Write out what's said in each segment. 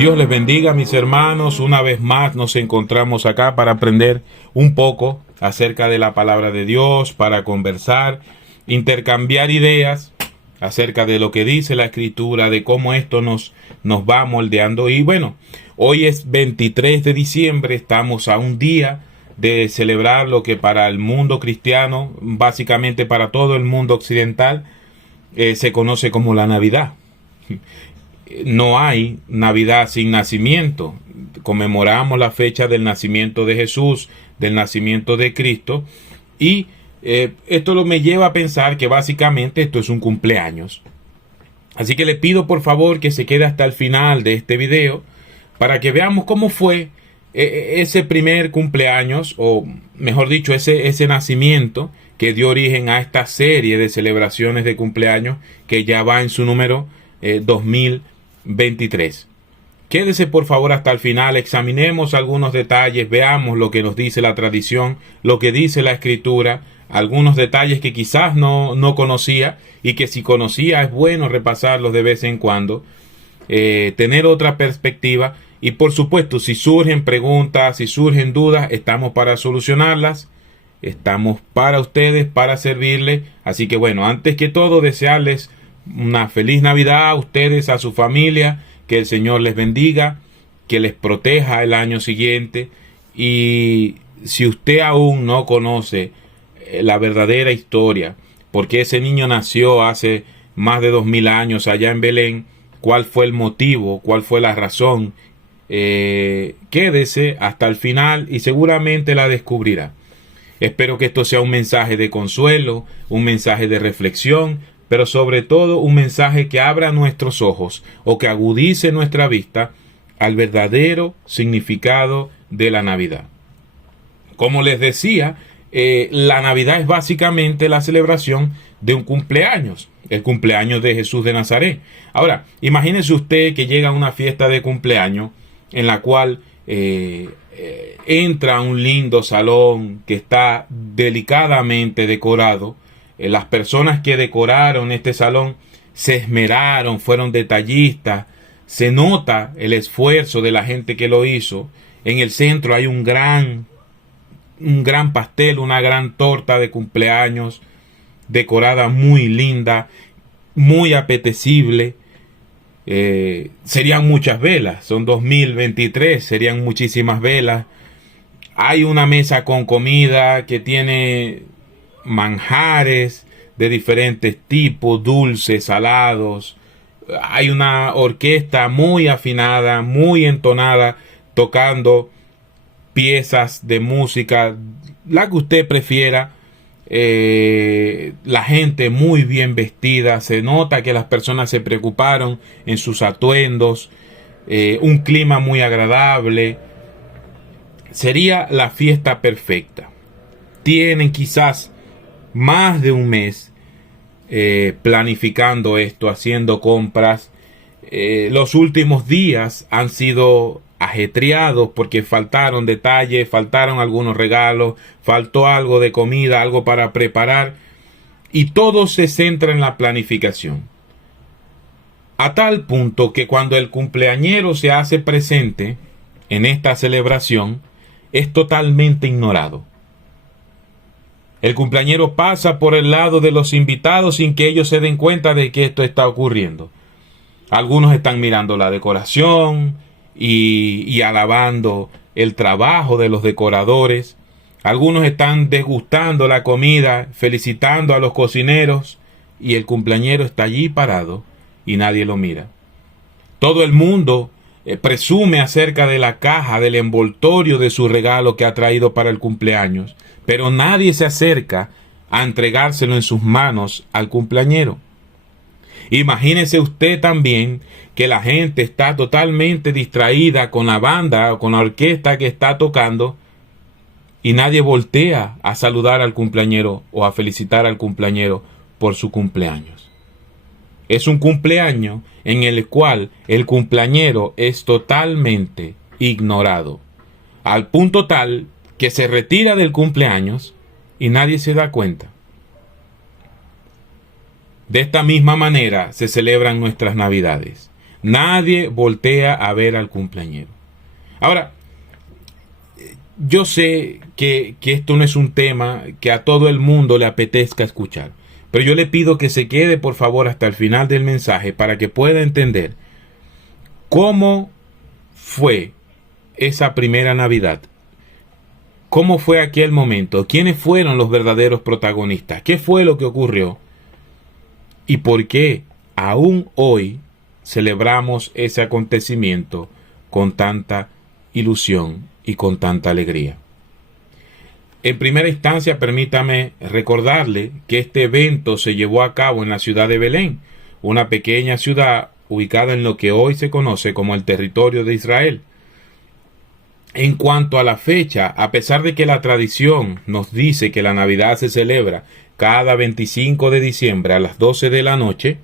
Dios les bendiga, mis hermanos. Una vez más nos encontramos acá para aprender un poco acerca de la palabra de Dios, para conversar, intercambiar ideas acerca de lo que dice la Escritura, de cómo esto nos va moldeando. Y bueno, hoy es 23 de diciembre, estamos a un día de celebrar lo que para el mundo cristiano, básicamente para todo el mundo occidental, se conoce como la Navidad. No hay Navidad sin nacimiento. Conmemoramos la fecha del nacimiento de Jesús, del nacimiento de Cristo, y esto me lleva a pensar que básicamente esto es un cumpleaños. Así que le pido por favor que se quede hasta el final de este video para que veamos cómo fue ese primer cumpleaños, o mejor dicho, ese nacimiento que dio origen a esta serie de celebraciones de cumpleaños que ya va en su número 2023. Quédese por favor hasta el final, examinemos algunos detalles, veamos lo que nos dice la tradición, lo que dice la Escritura, algunos detalles que quizás no conocía y que si conocía es bueno repasarlos de vez en cuando, tener otra perspectiva. Y por supuesto, si surgen preguntas, si surgen dudas, estamos para solucionarlas. Estamos para ustedes, para servirles. Así que bueno, antes que todo, desearles una feliz Navidad a ustedes, a su familia. Que el Señor les bendiga, que les proteja el año siguiente. Y si usted aún no conoce la verdadera historia, porque ese niño nació hace más de 2000 años allá en Belén, cuál fue el motivo, cuál fue la razón, quédese hasta el final y seguramente la descubrirá. Espero que esto sea un mensaje de consuelo, un mensaje de reflexión, pero sobre todo un mensaje que abra nuestros ojos o que agudice nuestra vista al verdadero significado de la Navidad. Como les decía, la Navidad es básicamente la celebración de un cumpleaños, el cumpleaños de Jesús de Nazaret. Ahora, imagínese usted que llega a una fiesta de cumpleaños en la cual entra a un lindo salón que está delicadamente decorado. Las personas que decoraron este salón se esmeraron, fueron detallistas. Se nota el esfuerzo de la gente que lo hizo. En el centro hay un gran pastel, una gran torta de cumpleaños decorada muy linda, muy apetecible. Serían muchas velas, son 2023, serían muchísimas velas. Hay una mesa con comida que tiene manjares de diferentes tipos, dulces, salados. Hay una orquesta muy afinada, muy entonada, tocando piezas de música, la que usted prefiera. La gente muy bien vestida, se nota que las personas se preocuparon en sus atuendos, un clima muy agradable. Sería la fiesta perfecta. Tienen quizás más de un mes planificando esto, haciendo compras. Los últimos días han sido ajetreados porque faltaron detalles, faltaron algunos regalos, faltó algo de comida, algo para preparar, y todo se centra en la planificación. A tal punto que cuando el cumpleañero se hace presente en esta celebración, es totalmente ignorado. El cumpleañero pasa por el lado de los invitados sin que ellos se den cuenta de que esto está ocurriendo. Algunos están mirando la decoración y alabando el trabajo de los decoradores. Algunos están degustando la comida, felicitando a los cocineros, y el cumpleañero está allí parado y nadie lo mira. Todo el mundo presume acerca de la caja, del envoltorio de su regalo que ha traído para el cumpleaños, pero nadie se acerca a entregárselo en sus manos al cumpleañero. Imagínese usted también que la gente está totalmente distraída con la banda o con la orquesta que está tocando y nadie voltea a saludar al cumpleañero o a felicitar al cumpleañero por su cumpleaños. Es un cumpleaños en el cual el cumpleañero es totalmente ignorado, al punto tal que se retira del cumpleaños y nadie se da cuenta. De esta misma manera se celebran nuestras Navidades. Nadie voltea a ver al cumpleañero. Ahora, yo sé que esto no es un tema que a todo el mundo le apetezca escuchar, pero yo le pido que se quede por favor hasta el final del mensaje para que pueda entender cómo fue esa primera Navidad. ¿Cómo fue aquel momento? ¿Quiénes fueron los verdaderos protagonistas? ¿Qué fue lo que ocurrió? ¿Y por qué aún hoy celebramos ese acontecimiento con tanta ilusión y con tanta alegría? En primera instancia, permítame recordarle que este evento se llevó a cabo en la ciudad de Belén, una pequeña ciudad ubicada en lo que hoy se conoce como el territorio de Israel. En cuanto a la fecha, a pesar de que la tradición nos dice que la Navidad se celebra cada 25 de diciembre a las 12 de la noche,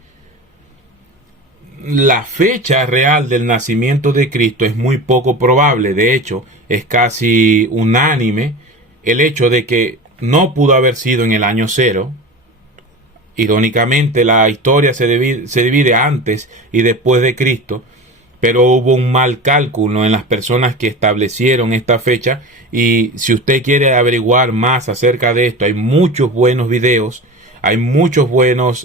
la fecha real del nacimiento de Cristo es muy poco probable. De hecho, es casi unánime el hecho de que no pudo haber sido en el año 0. Irónicamente, la historia se divide antes y después de Cristo, pero hubo un mal cálculo en las personas que establecieron esta fecha. Y si usted quiere averiguar más acerca de esto, hay muchos buenos videos, hay muchas buenas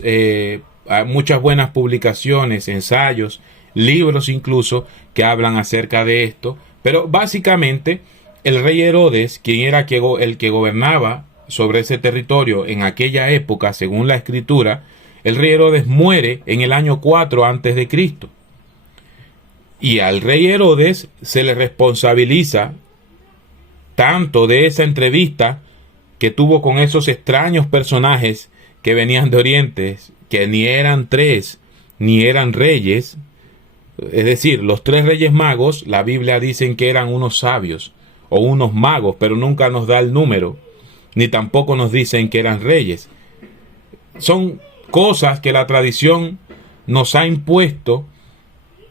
publicaciones, ensayos, libros incluso, que hablan acerca de esto. Pero básicamente el rey Herodes, quien era el que gobernaba sobre ese territorio en aquella época, según la escritura, el rey Herodes muere en el año 4 antes de Cristo. Y al rey Herodes se le responsabiliza tanto de esa entrevista que tuvo con esos extraños personajes que venían de Oriente, que ni eran 3, ni eran reyes. Es decir, los 3 reyes magos, la Biblia dice que eran unos sabios o unos magos, pero nunca nos da el número, ni tampoco nos dicen que eran reyes. Son cosas que la tradición nos ha impuesto.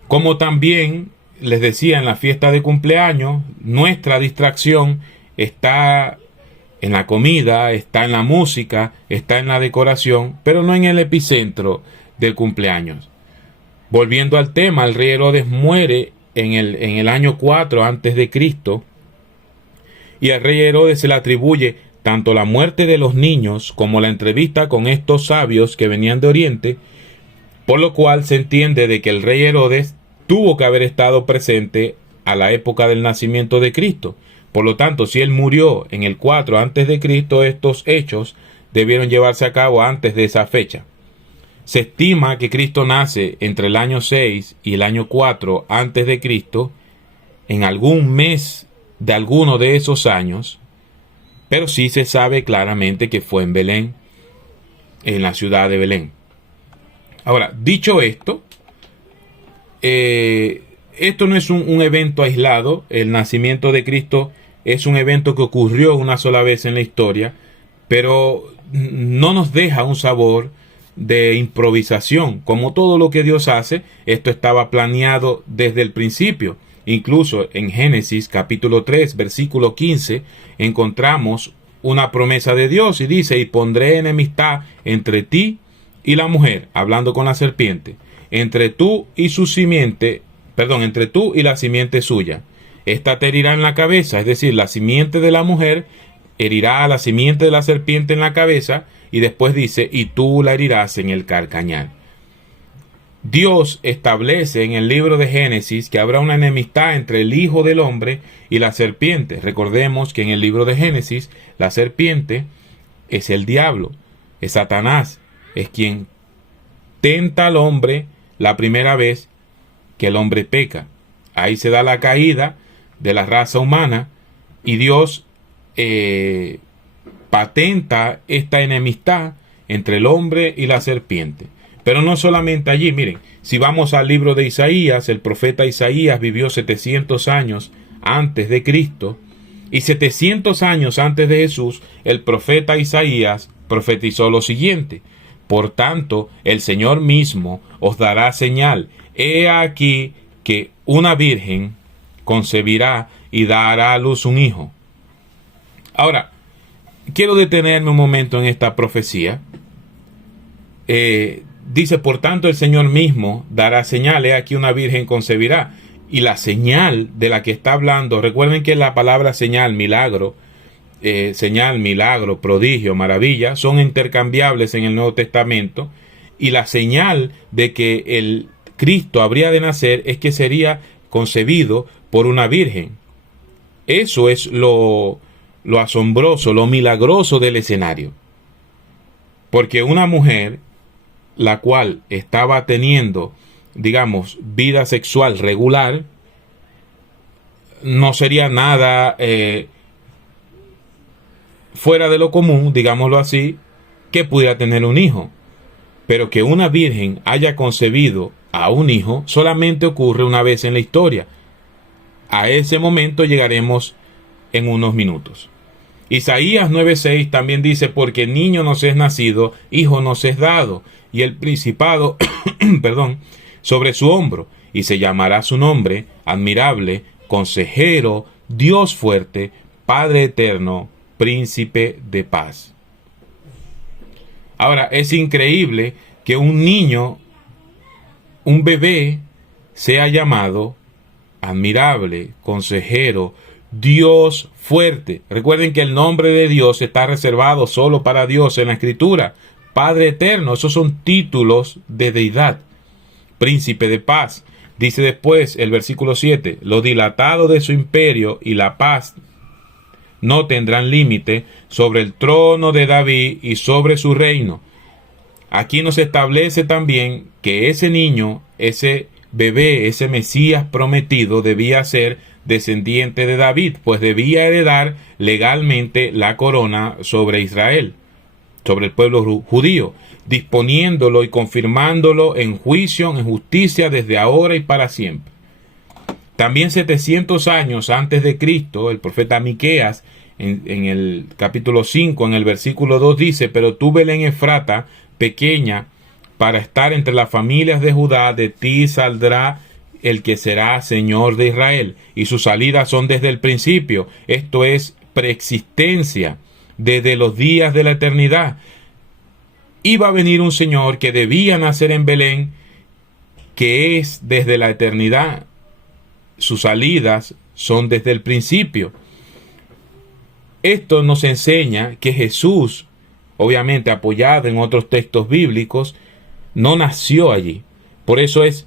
Como también les decía en la fiesta de cumpleaños, nuestra distracción está en la comida, está en la música, está en la decoración, pero no en el epicentro del cumpleaños. Volviendo al tema, el rey Herodes muere en el año 4 antes de Cristo, y al rey Herodes se le atribuye tanto la muerte de los niños como la entrevista con estos sabios que venían de Oriente, por lo cual se entiende de que el rey Herodes tuvo que haber estado presente a la época del nacimiento de Cristo. Por lo tanto, si él murió en el 4 antes de Cristo, estos hechos debieron llevarse a cabo antes de esa fecha. Se estima que Cristo nace entre el año 6 y el año 4 antes de Cristo, en algún mes de alguno de esos años, pero sí se sabe claramente que fue en Belén, en la ciudad de Belén. Ahora, dicho esto, esto no es un evento aislado. El nacimiento de Cristo es un evento que ocurrió una sola vez en la historia, pero no nos deja un sabor de improvisación. Como todo lo que Dios hace, esto estaba planeado desde el principio. Incluso en Génesis capítulo 3 versículo 15 encontramos una promesa de Dios y dice: y pondré enemistad entre ti y la mujer, hablando con la serpiente, entre tú y la simiente suya. Esta te herirá en la cabeza, es decir, la simiente de la mujer herirá a la simiente de la serpiente en la cabeza, y después dice: y tú la herirás en el calcañar. Dios establece en el libro de Génesis que habrá una enemistad entre el Hijo del Hombre y la serpiente. Recordemos que en el libro de Génesis la serpiente es el diablo, es Satanás, es quien tenta al hombre la primera vez que el hombre peca. Ahí se da la caída de la raza humana y Dios patenta esta enemistad entre el hombre y la serpiente. Pero no solamente allí, miren, si vamos al libro de Isaías, el profeta Isaías vivió 700 años antes de Cristo, y 700 años antes de Jesús, el profeta Isaías profetizó lo siguiente: por tanto, el Señor mismo os dará señal. He aquí que una virgen concebirá y dará a luz un hijo. Ahora, quiero detenerme un momento en esta profecía. Dice, por tanto el Señor mismo dará señales, aquí una virgen concebirá. Y la señal de la que está hablando, recuerden que la palabra señal, milagro, prodigio, maravilla, son intercambiables en el Nuevo Testamento. Y la señal de que el Cristo habría de nacer es que sería concebido por una virgen. Eso es lo asombroso, lo milagroso del escenario. Porque una mujer, la cual estaba teniendo, digamos, vida sexual regular, no sería nada fuera de lo común, digámoslo así, que pudiera tener un hijo. Pero que una virgen haya concebido a un hijo solamente ocurre una vez en la historia. A ese momento llegaremos en unos minutos. Isaías 9:6 también dice, porque niño nos es nacido, hijo nos es dado, y el principado, sobre su hombro, y se llamará su nombre, admirable, consejero, Dios fuerte, Padre eterno, príncipe de paz. Ahora, es increíble que un niño, un bebé, sea llamado admirable, consejero, Dios fuerte. Recuerden que el nombre de Dios está reservado solo para Dios en la Escritura. Padre eterno, esos son títulos de deidad. Príncipe de paz. Dice después el versículo 7, lo dilatado de su imperio y la paz no tendrán límite sobre el trono de David y sobre su reino. Aquí nos establece también que ese niño, ese bebé, ese Mesías prometido debía ser descendiente de David, pues debía heredar legalmente la corona sobre Israel, sobre el pueblo judío, disponiéndolo y confirmándolo en juicio, en justicia desde ahora y para siempre. También 700 años antes de Cristo, el profeta Miqueas, en el capítulo 5, en el versículo 2 dice, pero tú, Belén Efrata, pequeña, para estar entre las familias de Judá, de ti saldrá el que será Señor de Israel, y sus salidas son desde el principio, esto es preexistencia, desde los días de la eternidad. Iba a venir un Señor que debía nacer en Belén, que es desde la eternidad, sus salidas son desde el principio. Esto nos enseña que Jesús, obviamente apoyado en otros textos bíblicos, no nació allí. Por eso es,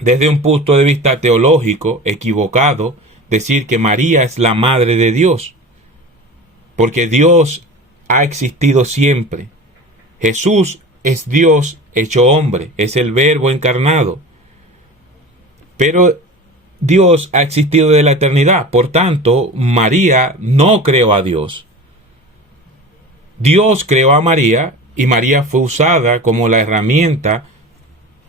desde un punto de vista teológico, equivocado decir que María es la madre de Dios, porque Dios ha existido siempre. Jesús es Dios hecho hombre, es el Verbo encarnado. Pero Dios ha existido desde la eternidad, por tanto, María no creó a Dios. Dios creó a María y María fue usada como la herramienta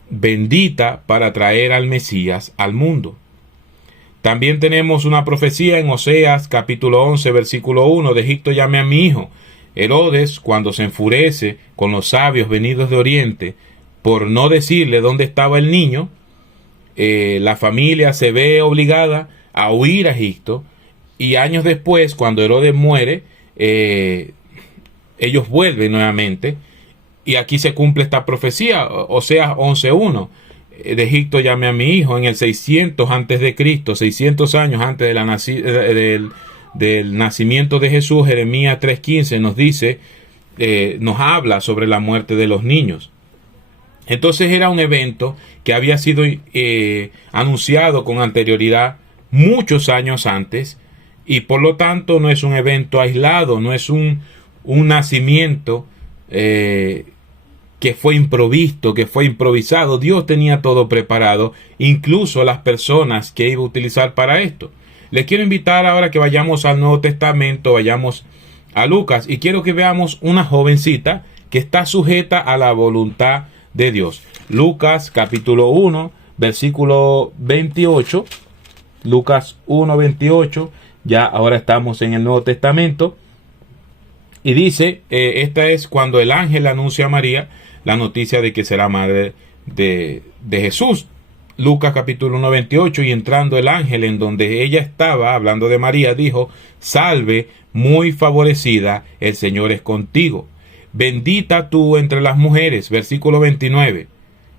bendita para traer al Mesías al mundo. También tenemos una profecía en Oseas capítulo 11 versículo 1, de Egipto llamé a mi hijo. Herodes, cuando se enfurece con los sabios venidos de Oriente por no decirle dónde estaba el niño, la familia se ve obligada a huir a Egipto, y años después, cuando Herodes muere, ellos vuelven nuevamente, y aquí se cumple esta profecía, Oseas 11:1, de Egipto llamé a mi hijo, en el 600 antes de Cristo, 600 años antes de del nacimiento de Jesús. Jeremías 3:15 nos dice, nos habla sobre la muerte de los niños. Entonces era un evento que había sido anunciado con anterioridad muchos años antes, y por lo tanto no es un evento aislado, no es un nacimiento que fue improvisto, que fue improvisado. Dios tenía todo preparado, incluso las personas que iba a utilizar para esto. Les quiero invitar ahora que vayamos al Nuevo Testamento, vayamos a Lucas, y quiero que veamos una jovencita que está sujeta a la voluntad de Dios. Lucas capítulo 1 versículo 28. Lucas 1:28. Ya ahora estamos en el Nuevo Testamento. Y dice, esta es cuando el ángel anuncia a María la noticia de que será madre de Jesús. Lucas capítulo 1:28, y entrando el ángel en donde ella estaba, hablando de María, dijo, salve, muy favorecida, el Señor es contigo. bendita tú entre las mujeres, versículo 29.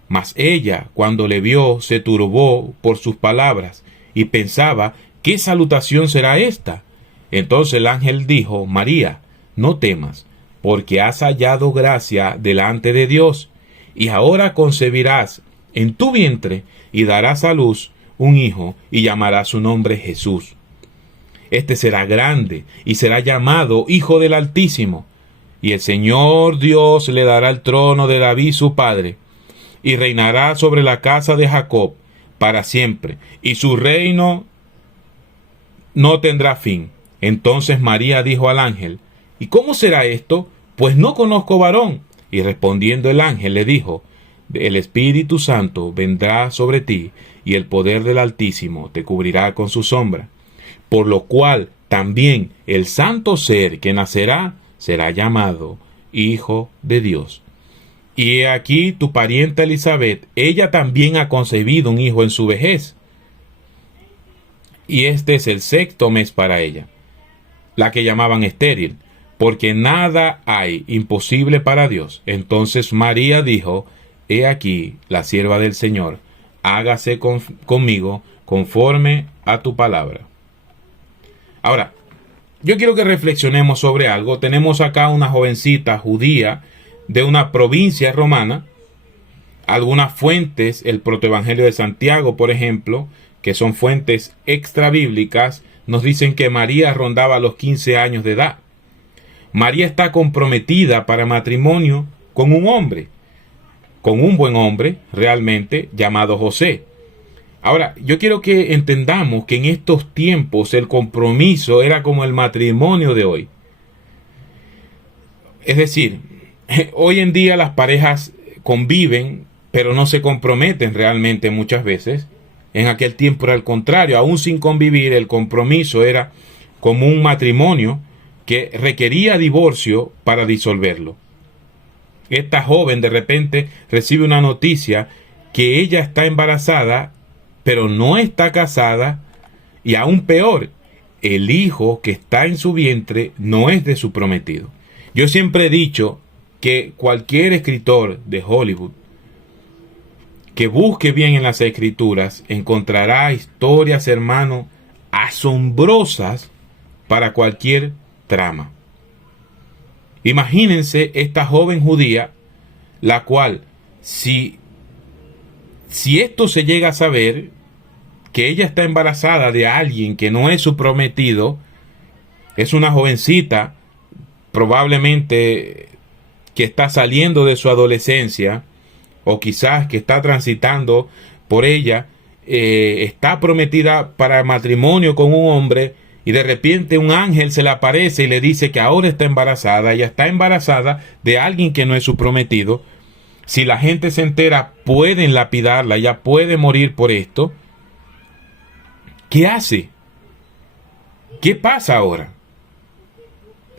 Mas ella, cuando le vio, se turbó por sus palabras, y pensaba, ¿qué salutación será esta? Entonces el ángel dijo, María, no temas, porque has hallado gracia delante de Dios, y ahora concebirás en tu vientre, y darás a luz un hijo, y llamarás su nombre Jesús. Este será grande, y será llamado Hijo del Altísimo, y el Señor Dios le dará el trono de David su padre, y reinará sobre la casa de Jacob para siempre, y su reino no tendrá fin. Entonces María dijo al ángel, ¿y cómo será esto? Pues no conozco varón. Y respondiendo el ángel le dijo, el Espíritu Santo vendrá sobre ti, y el poder del Altísimo te cubrirá con su sombra. Por lo cual también el santo ser que nacerá será llamado Hijo de Dios. Y he aquí tu parienta Elizabeth, ella también ha concebido un hijo en su vejez. Y este es el 6º mes para ella, la que llamaban estéril, porque nada hay imposible para Dios. Entonces María dijo, he aquí la sierva del Señor, hágase conmigo conforme a tu palabra. Ahora, yo quiero que reflexionemos sobre algo. Tenemos acá una jovencita judía de una provincia romana. Algunas fuentes, el protoevangelio de Santiago, por ejemplo, que son fuentes extrabíblicas, nos dicen que María rondaba los 15 años de edad. María está comprometida para matrimonio con un hombre, con un buen hombre realmente, llamado José. Ahora, yo quiero que entendamos que en estos tiempos el compromiso era como el matrimonio de hoy. Es decir, hoy en día las parejas conviven, pero no se comprometen realmente muchas veces. En aquel tiempo era al contrario, aún sin convivir, el compromiso era como un matrimonio que requería divorcio para disolverlo. Esta joven de repente recibe una noticia que ella está embarazada, pero no está casada, y aún peor, el hijo que está en su vientre no es de su prometido. Yo siempre he dicho que cualquier escritor de Hollywood que busque bien en las escrituras encontrará historias, hermano, asombrosas para cualquier trama. Imagínense esta joven judía, la cual, si esto se llega a saber, que ella está embarazada de alguien que no es su prometido, es una jovencita, probablemente que está saliendo de su adolescencia, o quizás que está transitando por ella, está prometida para matrimonio con un hombre, y de repente un ángel se le aparece y le dice que ahora está embarazada. Ella está embarazada de alguien que no es su prometido. Si la gente se entera, pueden lapidarla, ella puede morir por esto. ¿Qué hace? ¿Qué pasa ahora?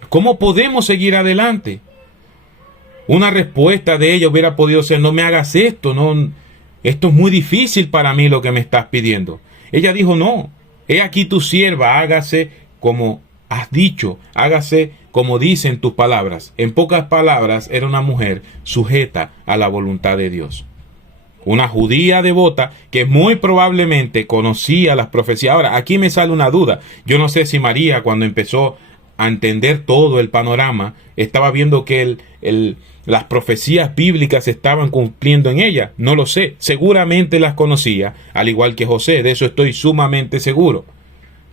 ¿Cómo podemos seguir adelante? Una respuesta de ella hubiera podido ser, no me hagas esto, no, esto es muy difícil para mí lo que me estás pidiendo. Ella dijo, no, he aquí tu sierva, hágase como has dicho, hágase como dicen tus palabras. En pocas palabras, era una mujer sujeta a la voluntad de Dios. Una judía devota que muy probablemente conocía las profecías. Ahora, aquí me sale una duda. Yo no sé si María, cuando empezó a entender todo el panorama, estaba viendo que las profecías bíblicas se estaban cumpliendo en ella. No lo sé. Seguramente las conocía, al igual que José. De eso estoy sumamente seguro.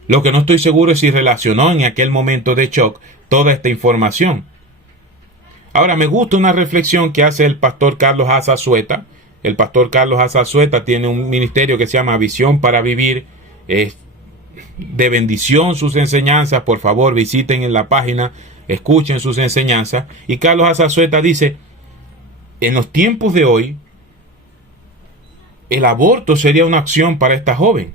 Lo que no estoy seguro es si relacionó en aquel momento de shock toda esta información. Ahora, me gusta una reflexión que hace el pastor Carlos Azazueta. El pastor Carlos Azazueta tiene un ministerio que se llama Visión para Vivir. Es de bendición sus enseñanzas. Por favor, visiten en la página, escuchen sus enseñanzas. Y Carlos Azazueta dice, en los tiempos de hoy, el aborto sería una opción para esta joven.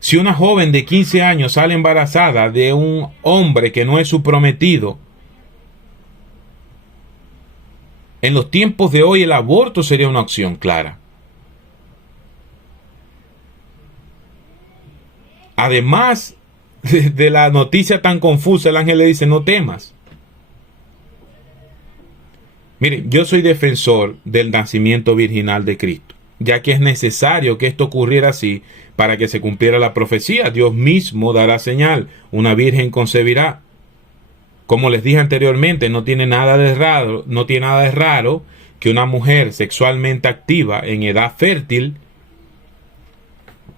Si una joven de 15 años sale embarazada de un hombre que no es su prometido, en los tiempos de hoy el aborto sería una opción clara. Además de la noticia tan confusa, el ángel le dice, no temas. Miren, yo soy defensor del nacimiento virginal de Cristo, ya que es necesario que esto ocurriera así para que se cumpliera la profecía. Dios mismo dará señal, una virgen concebirá. Como les dije anteriormente, no tiene nada de raro que una mujer sexualmente activa en edad fértil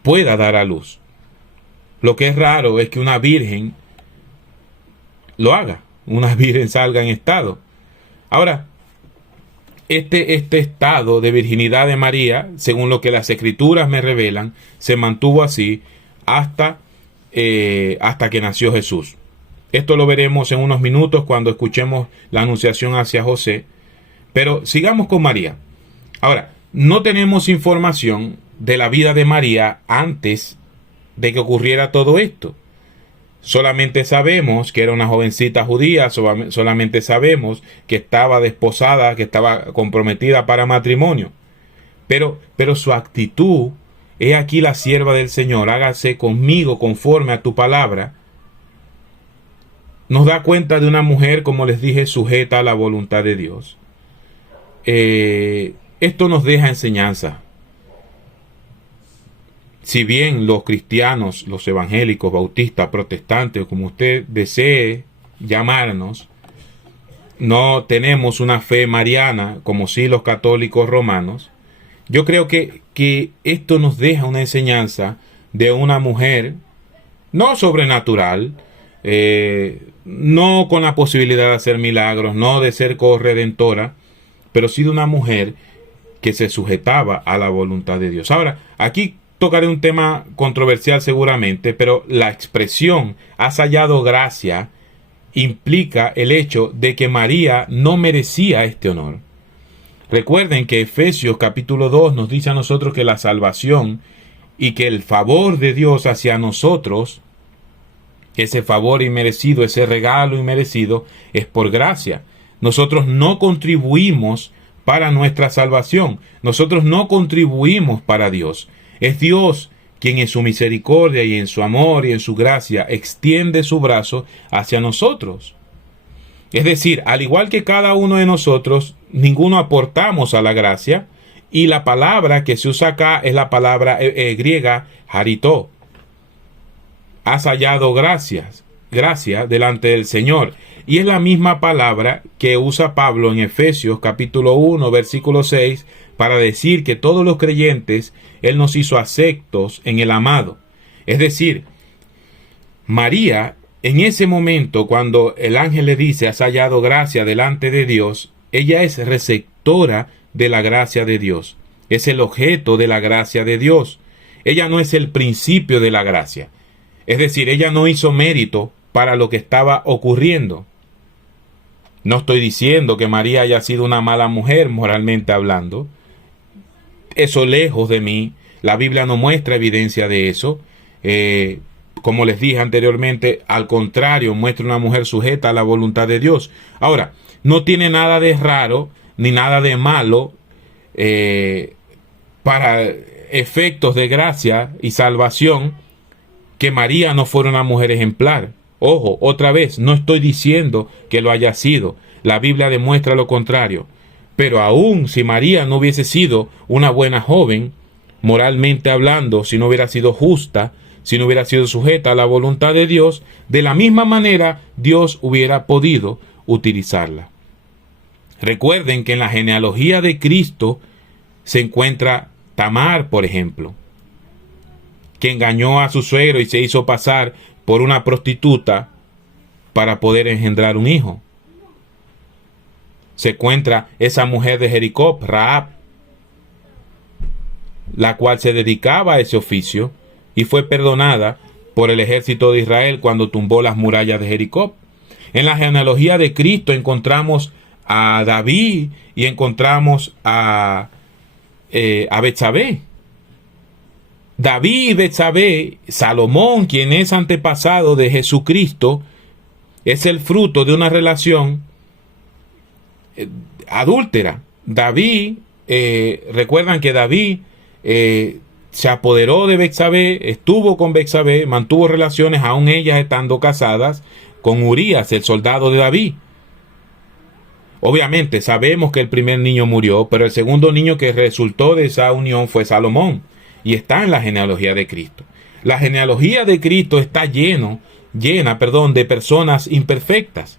pueda dar a luz. Lo que es raro es que una virgen lo haga, una virgen salga en estado. Ahora, este estado de virginidad de María, según lo que las escrituras me revelan, se mantuvo así hasta que nació Jesús. Esto lo veremos en unos minutos cuando escuchemos la anunciación hacia José. Pero sigamos con María. Ahora, no tenemos información de la vida de María antes de que ocurriera todo esto. Solamente sabemos que era una jovencita judía, solamente sabemos que estaba desposada, que estaba comprometida para matrimonio. Pero su actitud, he aquí la sierva del Señor, hágase conmigo conforme a tu palabra, nos da cuenta de una mujer, como les dije, sujeta a la voluntad de Dios. Esto nos deja enseñanza. Si bien los cristianos, los evangélicos, bautistas, protestantes, o como usted desee llamarnos, no tenemos una fe mariana como sí los católicos romanos, yo creo que esto nos deja una enseñanza de una mujer no sobrenatural, no con la posibilidad de hacer milagros, no de ser corredentora, pero sí de una mujer que se sujetaba a la voluntad de Dios. Ahora, aquí tocaré un tema controversial seguramente, pero la expresión has hallado gracia implica el hecho de que María no merecía este honor. Recuerden que Efesios capítulo 2 nos dice a nosotros que la salvación y que el favor de Dios hacia nosotros, ese favor inmerecido, ese regalo inmerecido, es por gracia. Nosotros no contribuimos para nuestra salvación. Nosotros no contribuimos para Dios. Es Dios quien en su misericordia y en su amor y en su gracia extiende su brazo hacia nosotros. Es decir, al igual que cada uno de nosotros, ninguno aportamos a la gracia, y la palabra que se usa acá es la palabra griega haritó. Has hallado gracia delante del Señor. Y es la misma palabra que usa Pablo en Efesios capítulo 1, versículo 6, para decir que todos los creyentes, Él nos hizo aceptos en el amado. Es decir, María, en ese momento, cuando el ángel le dice, has hallado gracia delante de Dios, ella es receptora de la gracia de Dios. Es el objeto de la gracia de Dios. Ella no es el principio de la gracia. Es decir, ella no hizo mérito para lo que estaba ocurriendo. No estoy diciendo que María haya sido una mala mujer, moralmente hablando. Eso lejos de mí. La Biblia no muestra evidencia de eso. Como les dije anteriormente, al contrario, muestra una mujer sujeta a la voluntad de Dios. Ahora, no tiene nada de raro ni nada de malo para efectos de gracia y salvación que María no fuera una mujer ejemplar. Ojo, otra vez, no estoy diciendo que lo haya sido. La Biblia demuestra lo contrario. Pero aún si María no hubiese sido una buena joven, moralmente hablando, si no hubiera sido justa, si no hubiera sido sujeta a la voluntad de Dios, de la misma manera Dios hubiera podido utilizarla. Recuerden que en la genealogía de Cristo se encuentra Tamar, por ejemplo, que engañó a su suegro y se hizo pasar por una prostituta para poder engendrar un hijo. Se encuentra esa mujer de Jericó, Rahab, la cual se dedicaba a ese oficio y fue perdonada por el ejército de Israel cuando tumbó las murallas de Jericó. En la genealogía de Cristo encontramos a David y encontramos a Betsabé. David y Betsabé, Salomón, quien es antepasado de Jesucristo, es el fruto de una relación adúltera. David, recuerdan que David se apoderó de Betsabé, estuvo con Betsabé, mantuvo relaciones, aún ellas estando casadas, con Urías, el soldado de David. Obviamente sabemos que el primer niño murió, pero el segundo niño que resultó de esa unión fue Salomón, y está en la genealogía de Cristo. La genealogía de Cristo está llena, de personas imperfectas.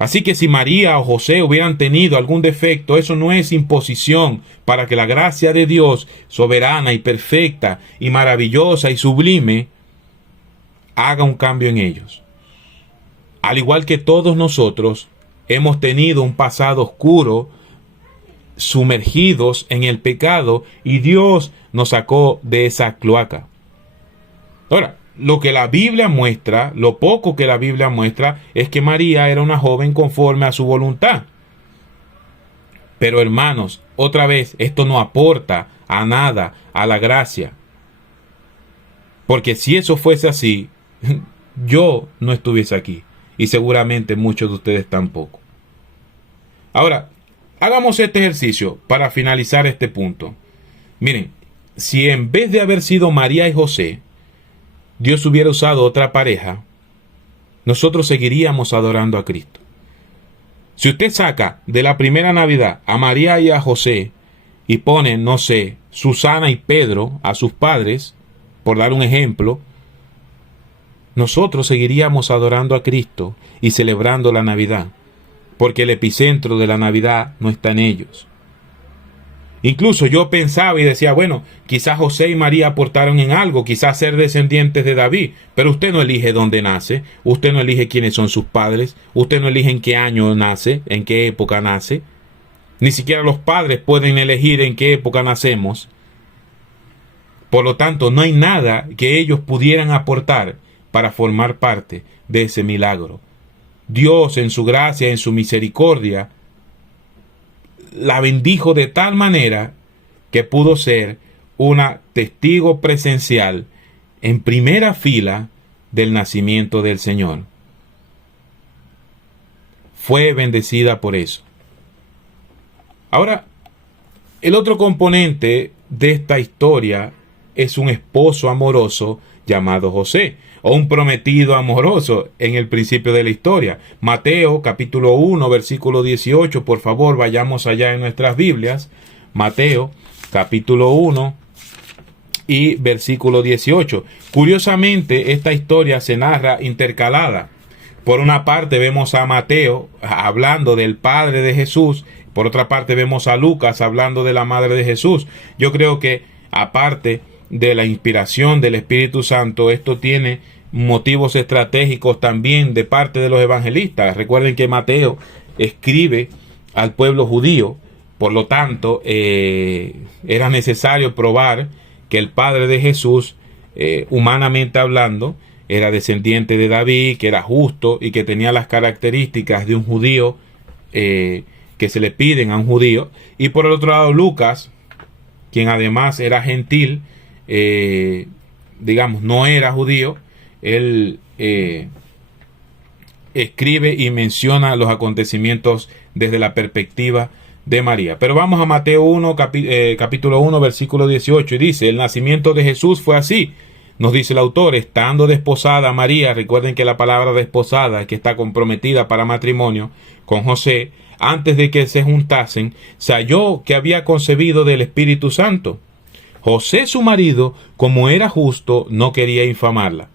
Así que si María o José hubieran tenido algún defecto, eso no es imposición para que la gracia de Dios, soberana y perfecta y maravillosa y sublime, haga un cambio en ellos. Al igual que todos nosotros, hemos tenido un pasado oscuro, sumergidos en el pecado, y Dios nos sacó de esa cloaca. Ahora, lo que la Biblia muestra, lo poco que la Biblia muestra, es que María era una joven conforme a su voluntad. Pero hermanos, otra vez, esto no aporta a nada a la gracia. Porque si eso fuese así, yo no estuviese aquí. Y seguramente muchos de ustedes tampoco. Ahora, hagamos este ejercicio para finalizar este punto. Miren, si en vez de haber sido María y José, Dios hubiera usado otra pareja, nosotros seguiríamos adorando a Cristo. Si usted saca de la primera Navidad a María y a José y pone, no sé, Susana y Pedro a sus padres, por dar un ejemplo, nosotros seguiríamos adorando a Cristo y celebrando la Navidad, porque el epicentro de la Navidad no está en ellos. Incluso yo pensaba y decía, bueno, quizás José y María aportaron en algo, quizás ser descendientes de David, pero usted no elige dónde nace, usted no elige quiénes son sus padres, usted no elige en qué año nace, en qué época nace, ni siquiera los padres pueden elegir en qué época nacemos. Por lo tanto, no hay nada que ellos pudieran aportar para formar parte de ese milagro. Dios, en su gracia, en su misericordia, la bendijo de tal manera que pudo ser una testigo presencial en primera fila del nacimiento del Señor. Fue bendecida por eso. Ahora, el otro componente de esta historia es un esposo amoroso llamado José, o un prometido amoroso en el principio de la historia. Mateo capítulo 1 versículo 18, por favor vayamos allá en nuestras Biblias. Mateo capítulo 1 y versículo 18. Curiosamente, esta historia se narra intercalada. Por una parte vemos a Mateo hablando del padre de Jesús, por otra parte vemos a Lucas hablando de la madre de Jesús. Yo creo que aparte de la inspiración del Espíritu Santo, esto tiene motivos estratégicos también de parte de los evangelistas. Recuerden que Mateo escribe al pueblo judío, por lo tanto era necesario probar que el padre de Jesús, humanamente hablando, era descendiente de David, que era justo y que tenía las características de un judío, que se le piden a un judío. Y por el otro lado, Lucas, quien además era gentil, no era judío, él escribe y menciona los acontecimientos desde la perspectiva de María. Pero vamos a Mateo 1, capítulo 1, versículo 18, y dice: el nacimiento de Jesús fue así. Nos dice el autor: estando desposada María, recuerden que la palabra desposada, que está comprometida para matrimonio con José, antes de que se juntasen, se halló que había concebido del Espíritu Santo. José, su marido, como era justo, no quería infamarla.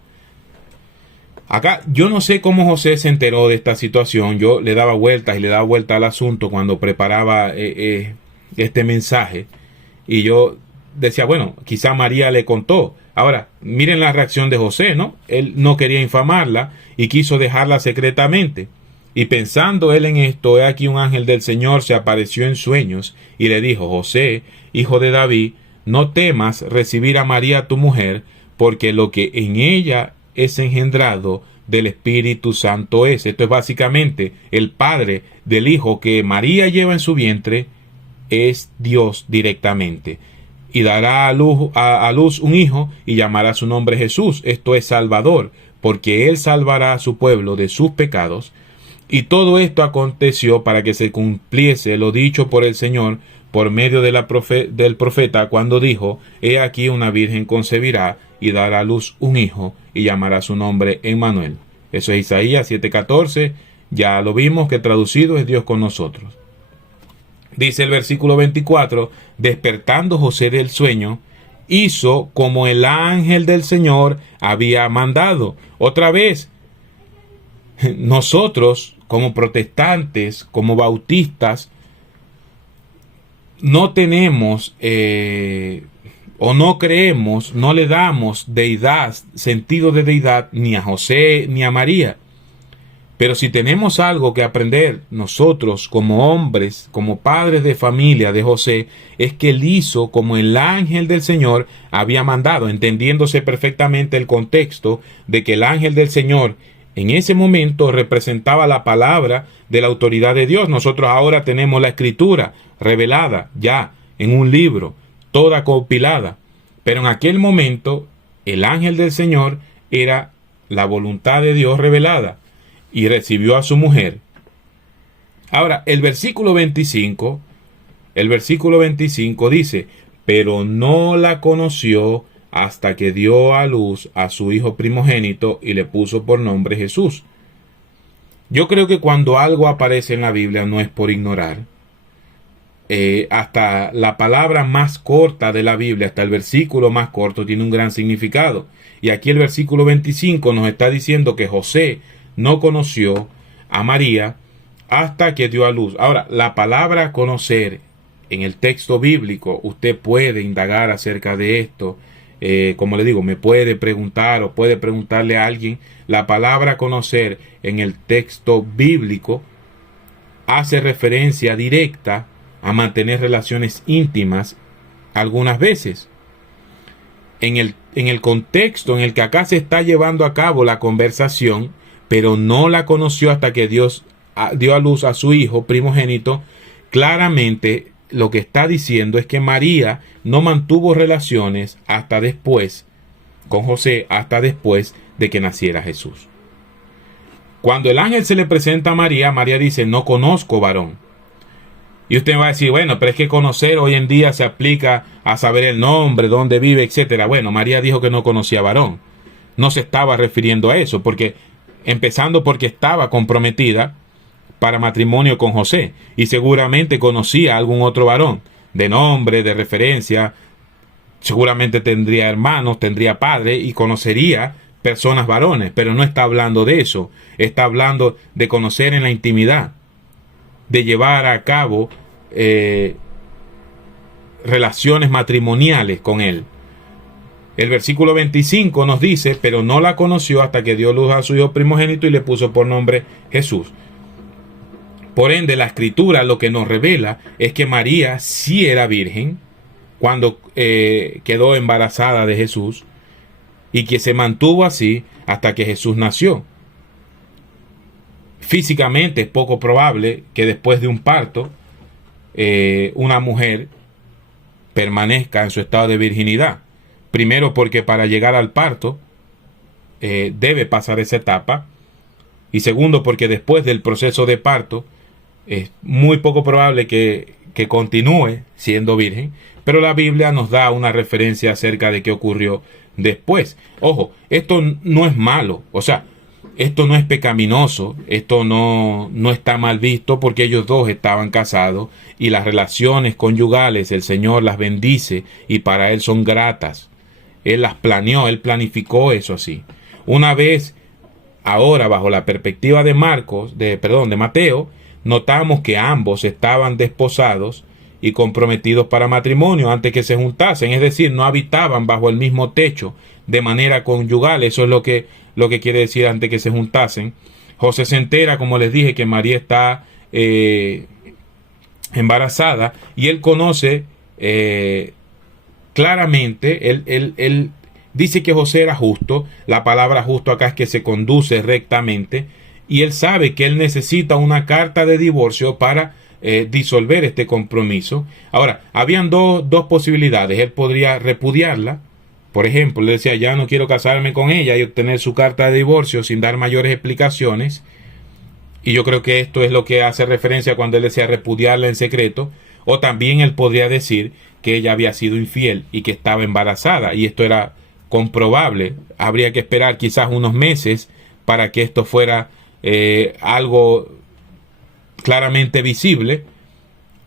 Acá yo no sé cómo José se enteró de esta situación. Yo le daba vueltas y le daba vuelta al asunto cuando preparaba este mensaje. Y yo decía, bueno, quizá María le contó. Ahora, miren la reacción de José, ¿no? Él no quería infamarla y quiso dejarla secretamente. Y pensando él en esto, he aquí un ángel del Señor se apareció en sueños y le dijo: José, hijo de David, no temas recibir a María tu mujer, porque lo que en ella es engendrado del Espíritu Santo es. Esto es básicamente el padre del hijo que María lleva en su vientre, es Dios directamente. Y dará a luz un hijo y llamará su nombre Jesús. Esto es Salvador, porque él salvará a su pueblo de sus pecados. Y todo esto aconteció para que se cumpliese lo dicho por el Señor por medio de del profeta cuando dijo: He aquí una virgen concebirá y dará a luz un hijo y llamará su nombre Emmanuel. Eso es Isaías 7:14. Ya lo vimos que traducido es Dios con nosotros. Dice el versículo 24: despertando José del sueño, hizo como el ángel del Señor había mandado. Otra vez, nosotros como protestantes, como bautistas, no tenemos o no creemos, no le damos deidad, sentido de deidad, ni a José ni a María. Pero si tenemos algo que aprender nosotros como hombres, como padres de familia de José, es que él hizo como el ángel del Señor había mandado, entendiéndose perfectamente el contexto de que el ángel del Señor en ese momento representaba la palabra de la autoridad de Dios. Nosotros ahora tenemos la escritura revelada ya en un libro, toda compilada. Pero en aquel momento el ángel del Señor era la voluntad de Dios revelada y recibió a su mujer. Ahora, el versículo 25 dice: pero no la conoció hasta que dio a luz a su hijo primogénito y le puso por nombre Jesús. Yo creo que cuando algo aparece en la Biblia no es por ignorar. Hasta la palabra más corta de la Biblia, hasta el versículo más corto, tiene un gran significado. Y aquí el versículo 25 nos está diciendo que José no conoció a María hasta que dio a luz. Ahora, la palabra conocer en el texto bíblico, usted puede indagar acerca de esto. Como le digo, me puede preguntar o puede preguntarle a alguien. La palabra conocer en el texto bíblico hace referencia directa a mantener relaciones íntimas algunas veces. En el contexto en el que acá se está llevando a cabo la conversación, pero no la conoció hasta que Dios dio a luz a su hijo primogénito, claramente lo que está diciendo es que María no mantuvo relaciones hasta después, con José, hasta después de que naciera Jesús. Cuando el ángel se le presenta a María, María dice: no conozco varón. Y usted va a decir: bueno, pero es que conocer hoy en día se aplica a saber el nombre, dónde vive, etcétera. Bueno, María dijo que no conocía varón. No se estaba refiriendo a eso, porque empezando porque estaba comprometida para matrimonio con José y seguramente conocía a algún otro varón de nombre, de referencia. Seguramente tendría hermanos, tendría padre y conocería personas varones, pero no está hablando de eso. Está hablando de conocer en la intimidad, de llevar a cabo relaciones matrimoniales con él. El versículo 25 nos dice: pero no la conoció hasta que dio luz a su hijo primogénito y le puso por nombre Jesús. Por ende, la escritura lo que nos revela es que María sí era virgen cuando quedó embarazada de Jesús y que se mantuvo así hasta que Jesús nació. Físicamente es poco probable que después de un parto una mujer permanezca en su estado de virginidad. Primero porque para llegar al parto debe pasar esa etapa. Y segundo porque después del proceso de parto es muy poco probable que continúe siendo virgen. Pero la Biblia nos da una referencia acerca de qué ocurrió después. Ojo, esto no es malo. O sea, esto no es pecaminoso, esto no está mal visto porque ellos dos estaban casados y las relaciones conyugales el Señor las bendice y para Él son gratas. Él las planeó, Él planificó eso así. Una vez, ahora bajo la perspectiva de Mateo, notamos que ambos estaban desposados y comprometidos para matrimonio antes que se juntasen, es decir, no habitaban bajo el mismo techo de manera conyugal. Eso es lo que quiere decir antes que se juntasen. José se entera, como les dije, que María está embarazada y él conoce claramente, él dice que José era justo. La palabra justo acá es que se conduce rectamente, y él sabe que él necesita una carta de divorcio para disolver este compromiso. Ahora, habían dos posibilidades. Él podría repudiarla. Por ejemplo, le decía: ya no quiero casarme con ella, y obtener su carta de divorcio sin dar mayores explicaciones. Y yo creo que esto es lo que hace referencia cuando él decía repudiarla en secreto. O también él podría decir que ella había sido infiel y que estaba embarazada, y esto era comprobable. Habría que esperar quizás unos meses para que esto fuera algo claramente visible,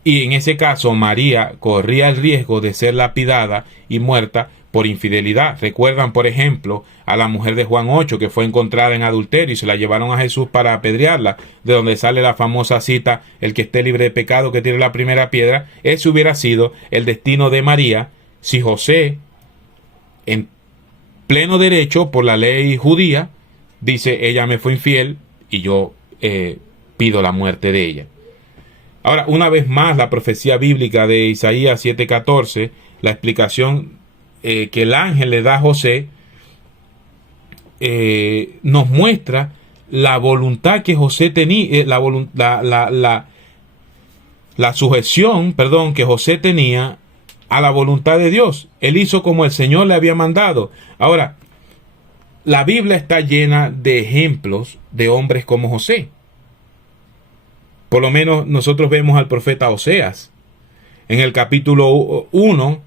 y en ese caso María corría el riesgo de ser lapidada y muerta por infidelidad. Recuerdan, por ejemplo, a la mujer de Juan 8 que fue encontrada en adulterio y se la llevaron a Jesús para apedrearla, de donde sale la famosa cita: el que esté libre de pecado que tire la primera piedra. Ese hubiera sido el destino de María si José, en pleno derecho por la ley judía, dice: ella me fue infiel y yo pido la muerte de ella. Ahora, una vez más, la profecía bíblica de Isaías 7:14, la explicación que el ángel le da a José, nos muestra la voluntad que José tenía, la sujeción, perdón, que José tenía a la voluntad de Dios. Él hizo como el Señor le había mandado. Ahora, la Biblia está llena de ejemplos de hombres como José. Por lo menos nosotros vemos al profeta Oseas. En el capítulo 1,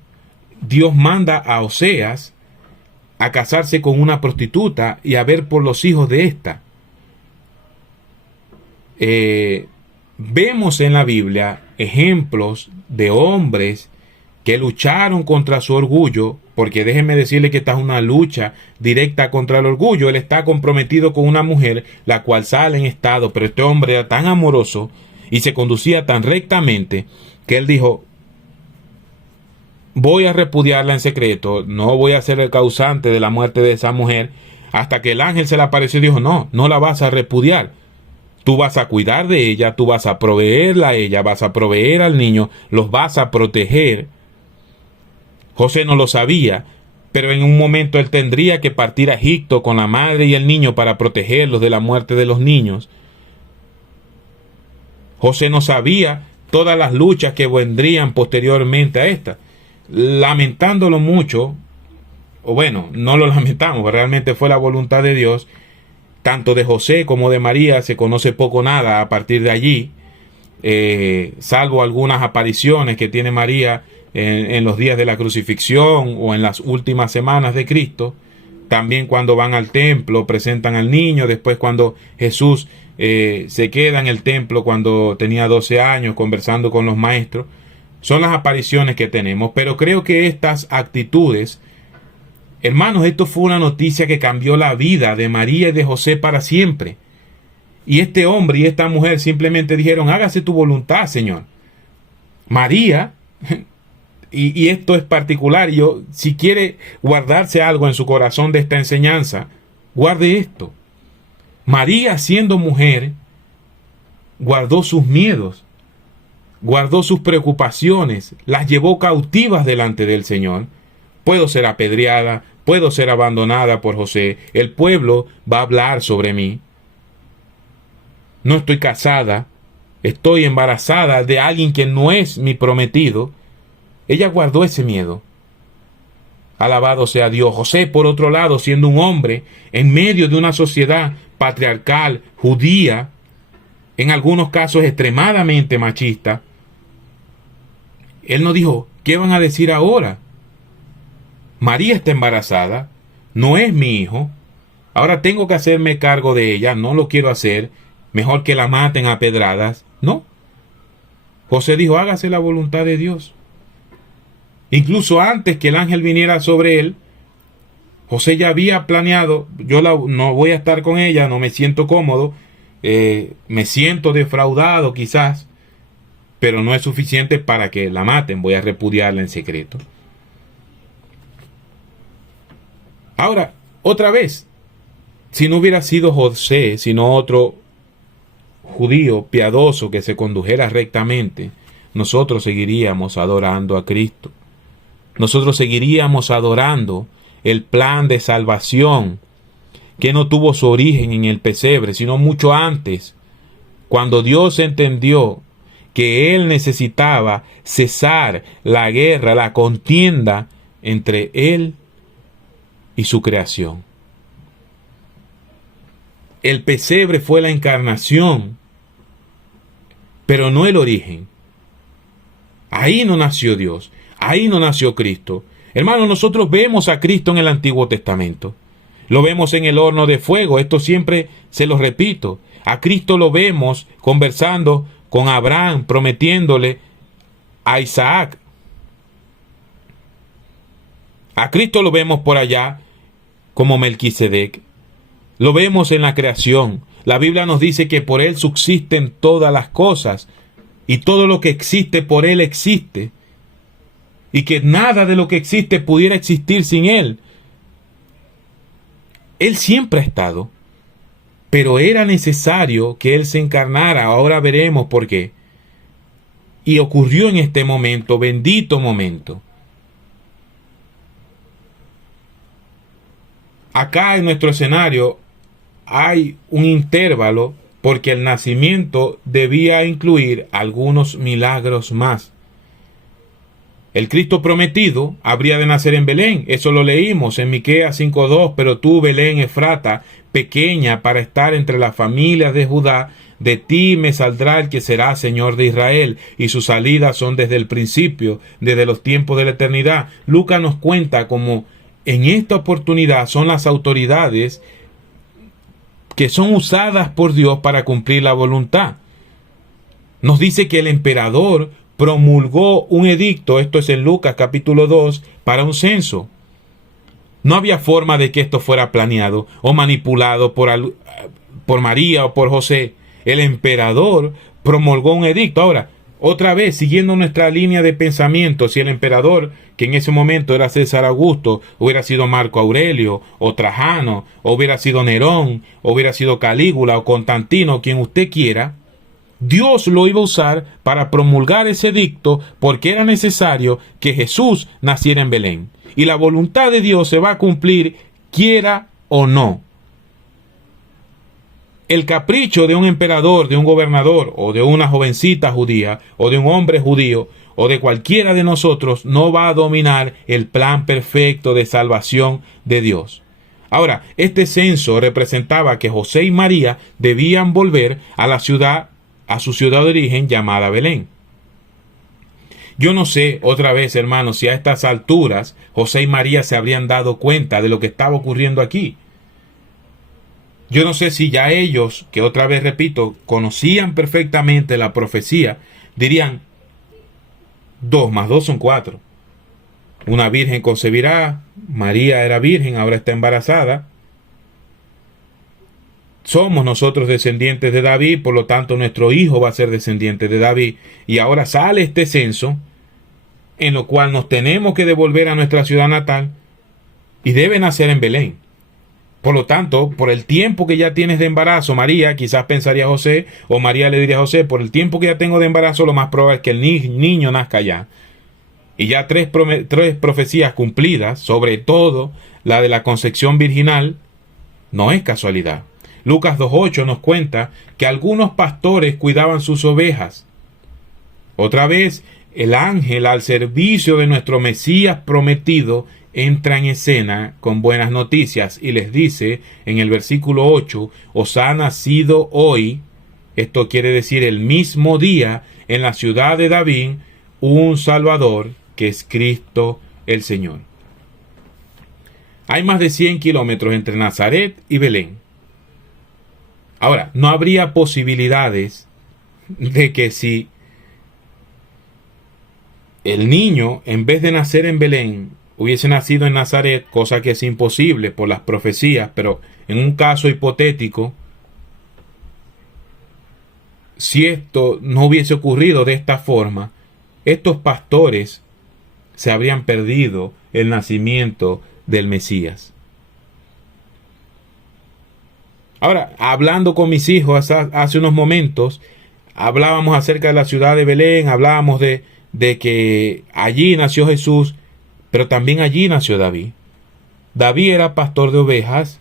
Dios manda a Oseas a casarse con una prostituta y a ver por los hijos de ésta. Vemos en la Biblia ejemplos de hombres que lucharon contra su orgullo, porque déjenme decirle que esta es una lucha directa contra el orgullo. Él está comprometido con una mujer, la cual sale en estado, pero este hombre era tan amoroso y se conducía tan rectamente que él dijo: voy a repudiarla en secreto, no voy a ser el causante de la muerte de esa mujer. Hasta que el ángel se le apareció y dijo: no la vas a repudiar. Tú vas a cuidar de ella, tú vas a proveerla a ella, vas a proveer al niño, los vas a proteger. José no lo sabía, pero en un momento él tendría que partir a Egipto con la madre y el niño para protegerlos de la muerte de los niños. José no sabía todas las luchas que vendrían posteriormente a esta. Lamentándolo mucho, o bueno, no lo lamentamos, realmente fue la voluntad de Dios. Tanto de José como de María se conoce poco nada a partir de allí, salvo algunas apariciones que tiene María en los días de la crucifixión o en las últimas semanas de Cristo. También cuando van al templo presentan al niño. Después cuando Jesús se queda en el templo cuando tenía 12 años conversando con los maestros. Son las apariciones que tenemos. Pero creo que estas actitudes, hermanos, esto fue una noticia que cambió la vida de María y de José para siempre. Y este hombre y esta mujer simplemente dijeron: hágase tu voluntad, Señor. María, y esto es particular, si quiere guardarse algo en su corazón de esta enseñanza, guarde esto. María, siendo mujer, guardó sus miedos, guardó sus preocupaciones, las llevó cautivas delante del Señor. Puedo ser apedreada, puedo ser abandonada por José, el pueblo va a hablar sobre mí. No estoy casada, estoy embarazada de alguien que no es mi prometido. Ella guardó ese miedo. Alabado sea Dios. José, por otro lado, siendo un hombre en medio de una sociedad patriarcal, judía, en algunos casos extremadamente machista, él no dijo: ¿qué van a decir ahora? María está embarazada, no es mi hijo, ahora tengo que hacerme cargo de ella, no lo quiero hacer, mejor que la maten a pedradas. No. José dijo: hágase la voluntad de Dios. Incluso antes que el ángel viniera sobre él, José ya había planeado: no voy a estar con ella, no me siento cómodo, me siento defraudado quizás, pero no es suficiente para que la maten, voy a repudiarla en secreto. Ahora, otra vez, si no hubiera sido José, sino otro judío piadoso que se condujera rectamente, nosotros seguiríamos adorando a Cristo. Nosotros seguiríamos adorando el plan de salvación que no tuvo su origen en el pesebre, sino mucho antes, cuando Dios entendió que Él necesitaba cesar la guerra, la contienda entre Él y su creación. El pesebre fue la encarnación, pero no el origen. Ahí no nació Dios, ahí no nació Cristo. Hermanos, nosotros vemos a Cristo en el Antiguo Testamento. Lo vemos en el horno de fuego, esto siempre se lo repito. A Cristo lo vemos conversando con Abraham, prometiéndole a Isaac. A Cristo lo vemos por allá como Melquisedec. Lo vemos en la creación. La Biblia nos dice que por Él subsisten todas las cosas y todo lo que existe por Él existe. Y que nada de lo que existe pudiera existir sin Él. Él siempre ha estado, pero era necesario que Él se encarnara. Ahora veremos por qué. Y ocurrió en este momento, bendito momento. Acá en nuestro escenario hay un intervalo porque el nacimiento debía incluir algunos milagros más. El Cristo prometido habría de nacer en Belén, eso lo leímos en Miqueas 5:2, pero tú, Belén Efrata, pequeña para estar entre las familias de Judá, de ti me saldrá el que será Señor de Israel, y sus salidas son desde el principio, desde los tiempos de la eternidad. Lucas nos cuenta cómo en esta oportunidad son las autoridades que son usadas por Dios para cumplir la voluntad. Nos dice que el emperador promulgó un edicto, esto es en Lucas capítulo 2, para un censo. No había forma de que esto fuera planeado o manipulado por María o por José. El emperador promulgó un edicto. Ahora, otra vez, siguiendo nuestra línea de pensamiento, si el emperador, que en ese momento era César Augusto, hubiera sido Marco Aurelio, o Trajano, o hubiera sido Nerón, o hubiera sido Calígula, o Constantino, quien usted quiera, Dios lo iba a usar para promulgar ese edicto porque era necesario que Jesús naciera en Belén. Y la voluntad de Dios se va a cumplir quiera o no. El capricho de un emperador, de un gobernador, o de una jovencita judía, o de un hombre judío, o de cualquiera de nosotros, no va a dominar el plan perfecto de salvación de Dios. Ahora, este censo representaba que José y María debían volver a su ciudad de origen llamada Belén. Yo no sé, otra vez, hermanos, si a estas alturas José y María se habrían dado cuenta de lo que estaba ocurriendo aquí. Yo no sé si ya ellos, que otra vez repito, conocían perfectamente la profecía, dirían, 2 más 2 son 4. Una virgen concebirá, María era virgen, ahora está embarazada. Somos nosotros descendientes de David, por lo tanto nuestro hijo va a ser descendiente de David. Y ahora sale este censo, en lo cual nos tenemos que devolver a nuestra ciudad natal y debe nacer en Belén. Por lo tanto, por el tiempo que ya tienes de embarazo, María, quizás pensaría José, o María le diría a José, por el tiempo que ya tengo de embarazo, lo más probable es que el niño nazca allá. Y ya tres profecías cumplidas, sobre todo la de la concepción virginal, no es casualidad. Lucas 2:8 nos cuenta que algunos pastores cuidaban sus ovejas. Otra vez, el ángel al servicio de nuestro Mesías prometido entra en escena con buenas noticias y les dice en el versículo 8, os ha nacido hoy, esto quiere decir el mismo día, en la ciudad de David, un Salvador que es Cristo el Señor. Hay más de 100 kilómetros entre Nazaret y Belén. Ahora, no habría posibilidades de que si el niño, en vez de nacer en Belén, hubiese nacido en Nazaret, cosa que es imposible por las profecías, pero en un caso hipotético, si esto no hubiese ocurrido de esta forma, estos pastores se habrían perdido el nacimiento del Mesías. Ahora, hablando con mis hijos hace unos momentos, hablábamos acerca de la ciudad de Belén, hablábamos de que allí nació Jesús, pero también allí nació David. David era pastor de ovejas,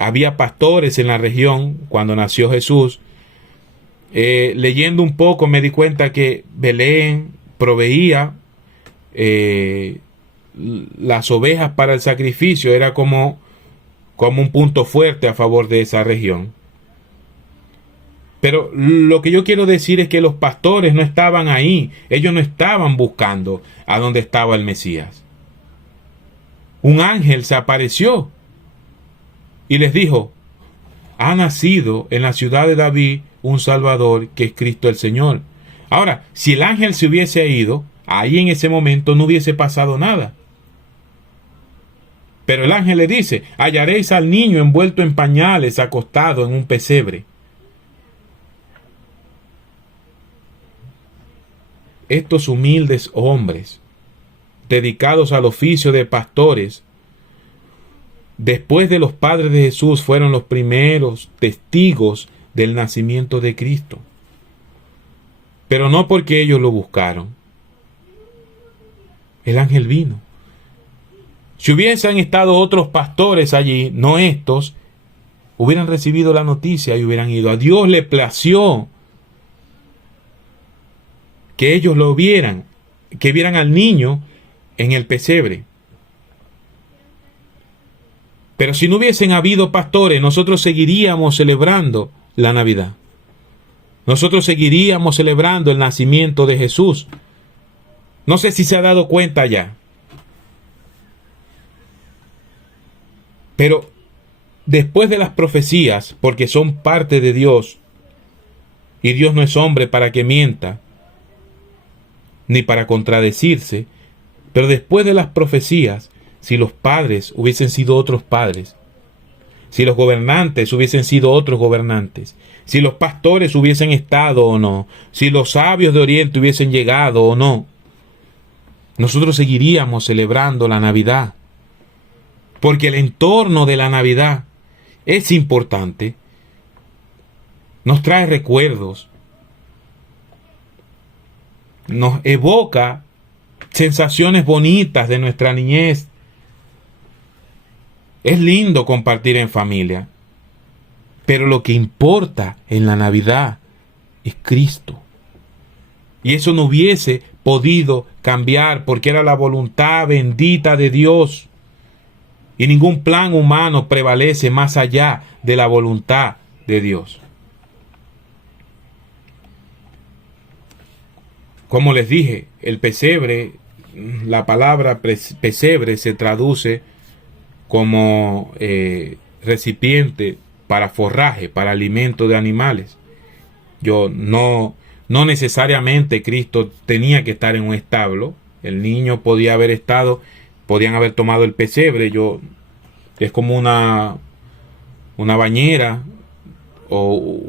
había pastores en la región cuando nació Jesús. Leyendo un poco me di cuenta que Belén proveía las ovejas para el sacrificio, era como un punto fuerte a favor de esa región. Pero lo que yo quiero decir es que los pastores no estaban ahí. Ellos no estaban buscando a dónde estaba el Mesías. Un ángel se apareció y les dijo: ha nacido en la ciudad de David un Salvador, que es Cristo el Señor. Ahora, si el ángel se hubiese ido, ahí en ese momento no hubiese pasado nada. Pero el ángel le dice: hallaréis al niño envuelto en pañales, acostado en un pesebre. Estos humildes hombres, dedicados al oficio de pastores, después de los padres de Jesús, fueron los primeros testigos del nacimiento de Cristo. Pero no porque ellos lo buscaron. El ángel vino. Si hubiesen estado otros pastores allí, no estos, hubieran recibido la noticia y hubieran ido. A Dios le plació que ellos lo vieran, que vieran al niño en el pesebre. Pero si no hubiesen habido pastores, nosotros seguiríamos celebrando la Navidad. Nosotros seguiríamos celebrando el nacimiento de Jesús. No sé si se ha dado cuenta ya. Pero después de las profecías, porque son parte de Dios, y Dios no es hombre para que mienta, ni para contradecirse, pero después de las profecías, si los padres hubiesen sido otros padres, si los gobernantes hubiesen sido otros gobernantes, si los pastores hubiesen estado o no, si los sabios de Oriente hubiesen llegado o no, nosotros seguiríamos celebrando la Navidad, porque el entorno de la Navidad es importante, nos trae recuerdos, nos evoca sensaciones bonitas de nuestra niñez. Es lindo compartir en familia, pero lo que importa en la Navidad es Cristo. Y eso no hubiese podido cambiar porque era la voluntad bendita de Dios. Y ningún plan humano prevalece más allá de la voluntad de Dios. Como les dije, el pesebre, la palabra pesebre se traduce como recipiente para forraje, para alimento de animales. No necesariamente Cristo tenía que estar en un establo. El niño podía haber estado, podían haber tomado el pesebre. Es como una bañera, o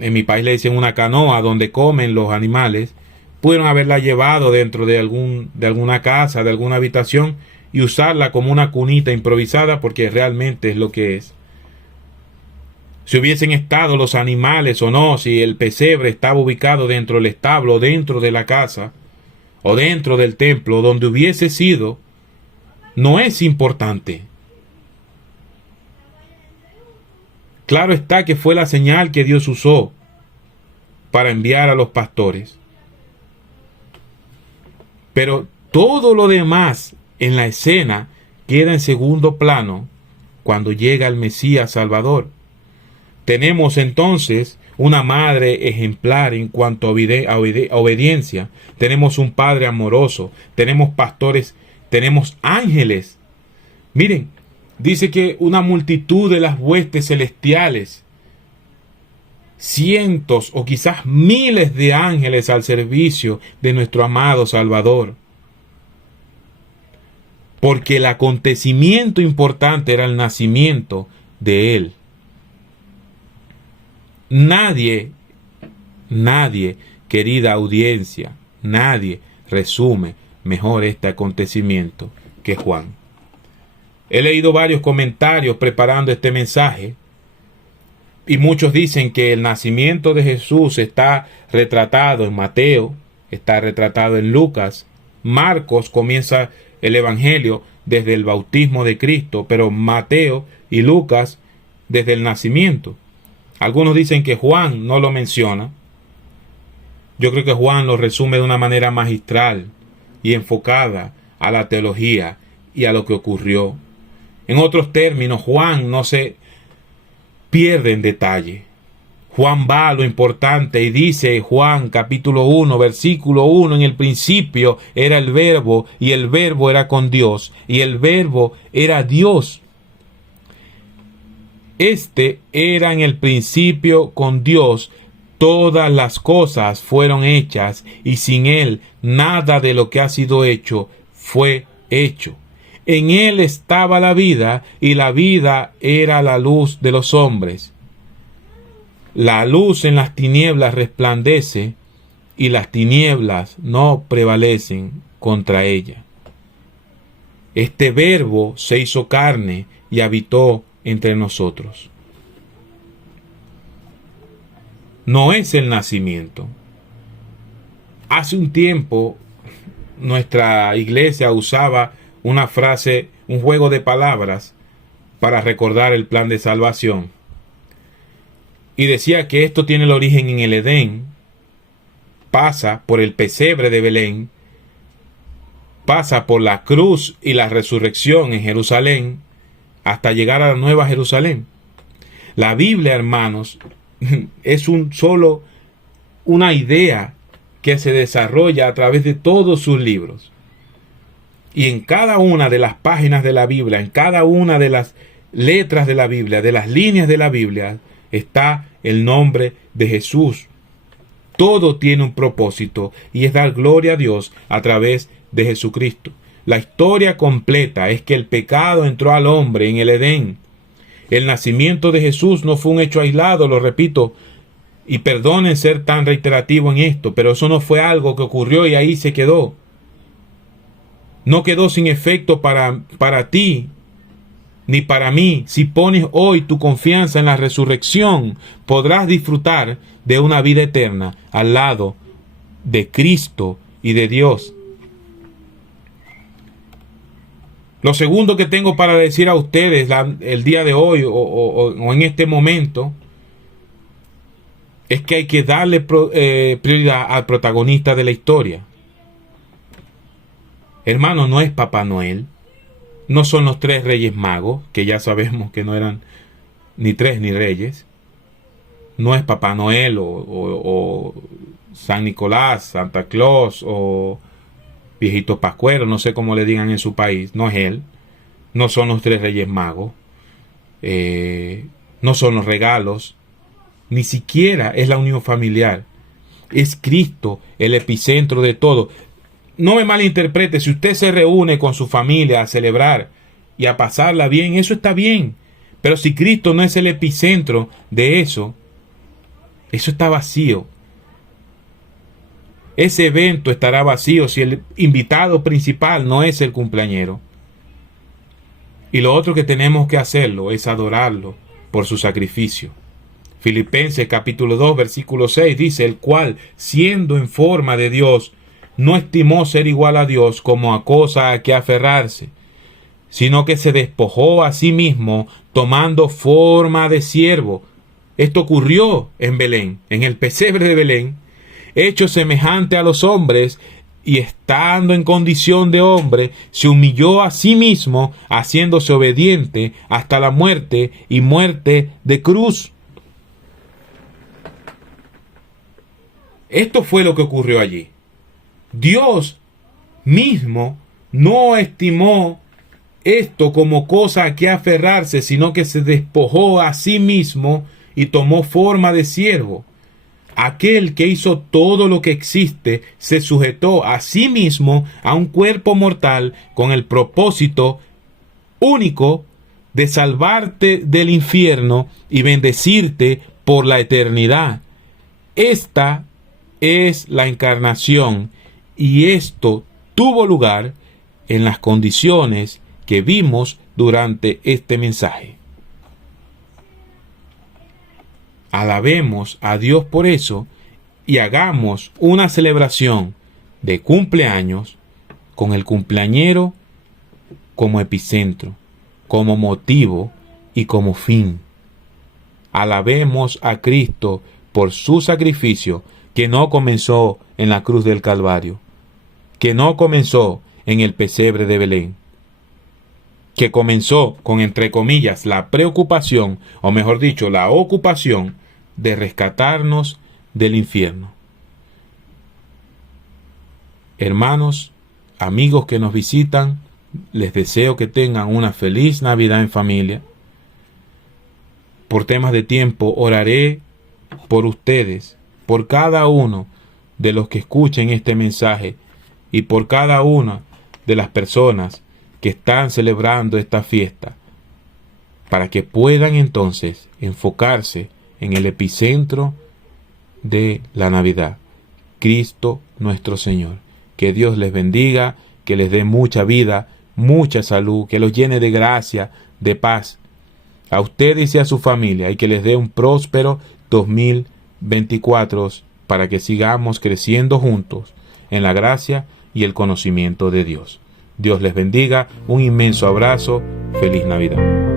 en mi país le dicen una canoa donde comen los animales. Pudieron haberla llevado dentro de alguna casa, de alguna habitación, y usarla como una cunita improvisada, porque realmente es lo que es. Si hubiesen estado los animales o no, si el pesebre estaba ubicado dentro del establo, dentro de la casa, o dentro del templo, donde hubiese sido, no es importante. Claro está que fue la señal que Dios usó para enviar a los pastores. Pero todo lo demás en la escena queda en segundo plano cuando llega el Mesías Salvador. Tenemos entonces una madre ejemplar en cuanto a obediencia. Tenemos un padre amoroso. Tenemos pastores. Tenemos ángeles. Miren, dice que una multitud de las huestes celestiales, cientos o quizás miles de ángeles al servicio de nuestro amado Salvador. Porque el acontecimiento importante era el nacimiento de Él. Nadie, querida audiencia, nadie resume mejor este acontecimiento que Juan. He leído varios comentarios preparando este mensaje, y muchos dicen que el nacimiento de Jesús está retratado en Mateo, está retratado en Lucas. Marcos comienza el Evangelio desde el bautismo de Cristo, pero Mateo y Lucas desde el nacimiento. Algunos dicen que Juan no lo menciona. Yo creo que Juan lo resume de una manera magistral y enfocada a la teología y a lo que ocurrió. En otros términos, Juan no se pierde en detalle. Juan va a lo importante y dice, Juan capítulo 1, versículo 1, en el principio era el Verbo, y el Verbo era con Dios, y el Verbo era Dios. Este era en el principio con Dios. Todas las cosas fueron hechas, y sin Él nada de lo que ha sido hecho fue hecho. En Él estaba la vida, y la vida era la luz de los hombres. La luz en las tinieblas resplandece, y las tinieblas no prevalecen contra ella. Este Verbo se hizo carne y habitó entre nosotros. No es el nacimiento. Hace un tiempo nuestra iglesia usaba una frase, un juego de palabras para recordar el plan de salvación. Y decía que esto tiene el origen en el Edén, pasa por el pesebre de Belén, pasa por la cruz y la resurrección en Jerusalén, hasta llegar a la Nueva Jerusalén. La Biblia, hermanos, es una idea que se desarrolla a través de todos sus libros. Y en cada una de las páginas de la Biblia, en cada una de las letras de la Biblia, de las líneas de la Biblia, está el nombre de Jesús. Todo tiene un propósito, y es dar gloria a Dios a través de Jesucristo. La historia completa es que el pecado entró al hombre en el Edén. El nacimiento de Jesús no fue un hecho aislado, lo repito, y perdonen ser tan reiterativo en esto, pero eso no fue algo que ocurrió y ahí se quedó. No quedó sin efecto para ti ni para mí. Si pones hoy tu confianza en la resurrección, podrás disfrutar de una vida eterna al lado de Cristo y de Dios. Lo segundo que tengo para decir a ustedes el día de hoy o en este momento es que hay que darle prioridad al protagonista de la historia. Hermano, no es Papá Noel, no son los 3 Reyes Magos, que ya sabemos que no eran ni 3 ni reyes. No es Papá Noel o San Nicolás, Santa Claus o Viejito Pascuero, no sé cómo le digan en su país. No es él, no son los 3 Reyes Magos, no son los regalos, ni siquiera es la unión familiar. Es Cristo el epicentro de todo. No me malinterprete, si usted se reúne con su familia a celebrar y a pasarla bien, eso está bien. Pero si Cristo no es el epicentro de eso está vacío. Ese evento estará vacío si el invitado principal no es el cumpleañero. Y lo otro que tenemos que hacerlo es adorarlo por su sacrificio. Filipenses capítulo 2 versículo 6 dice, el cual, siendo en forma de Dios, no estimó ser igual a Dios como a cosa a que aferrarse, sino que se despojó a sí mismo, tomando forma de siervo. Esto ocurrió en Belén, en el pesebre de Belén, hecho semejante a los hombres, y estando en condición de hombre, se humilló a sí mismo, haciéndose obediente hasta la muerte y muerte de cruz. Esto fue lo que ocurrió allí. Dios mismo no estimó esto como cosa a que aferrarse, sino que se despojó a sí mismo y tomó forma de siervo. Aquel que hizo todo lo que existe se sujetó a sí mismo a un cuerpo mortal con el propósito único de salvarte del infierno y bendecirte por la eternidad. Esta es la encarnación, y esto tuvo lugar en las condiciones que vimos durante este mensaje. Alabemos a Dios por eso y hagamos una celebración de cumpleaños con el cumpleañero como epicentro, como motivo y como fin. Alabemos a Cristo por su sacrificio, que no comenzó en la cruz del Calvario, que no comenzó en el pesebre de Belén, que comenzó con, entre comillas, la preocupación, o mejor dicho, la ocupación de rescatarnos del infierno. Hermanos, amigos que nos visitan, les deseo que tengan una feliz Navidad en familia. Por temas de tiempo, oraré por ustedes, por cada uno de los que escuchen este mensaje y por cada una de las personas que están celebrando esta fiesta, para que puedan entonces enfocarse en el epicentro de la Navidad, Cristo nuestro Señor. Que Dios les bendiga, que les dé mucha vida, mucha salud, que los llene de gracia, de paz, a ustedes y a su familia, y que les dé un próspero 2024 para que sigamos creciendo juntos en la gracia y el conocimiento de Dios. Dios les bendiga, un inmenso abrazo, feliz Navidad.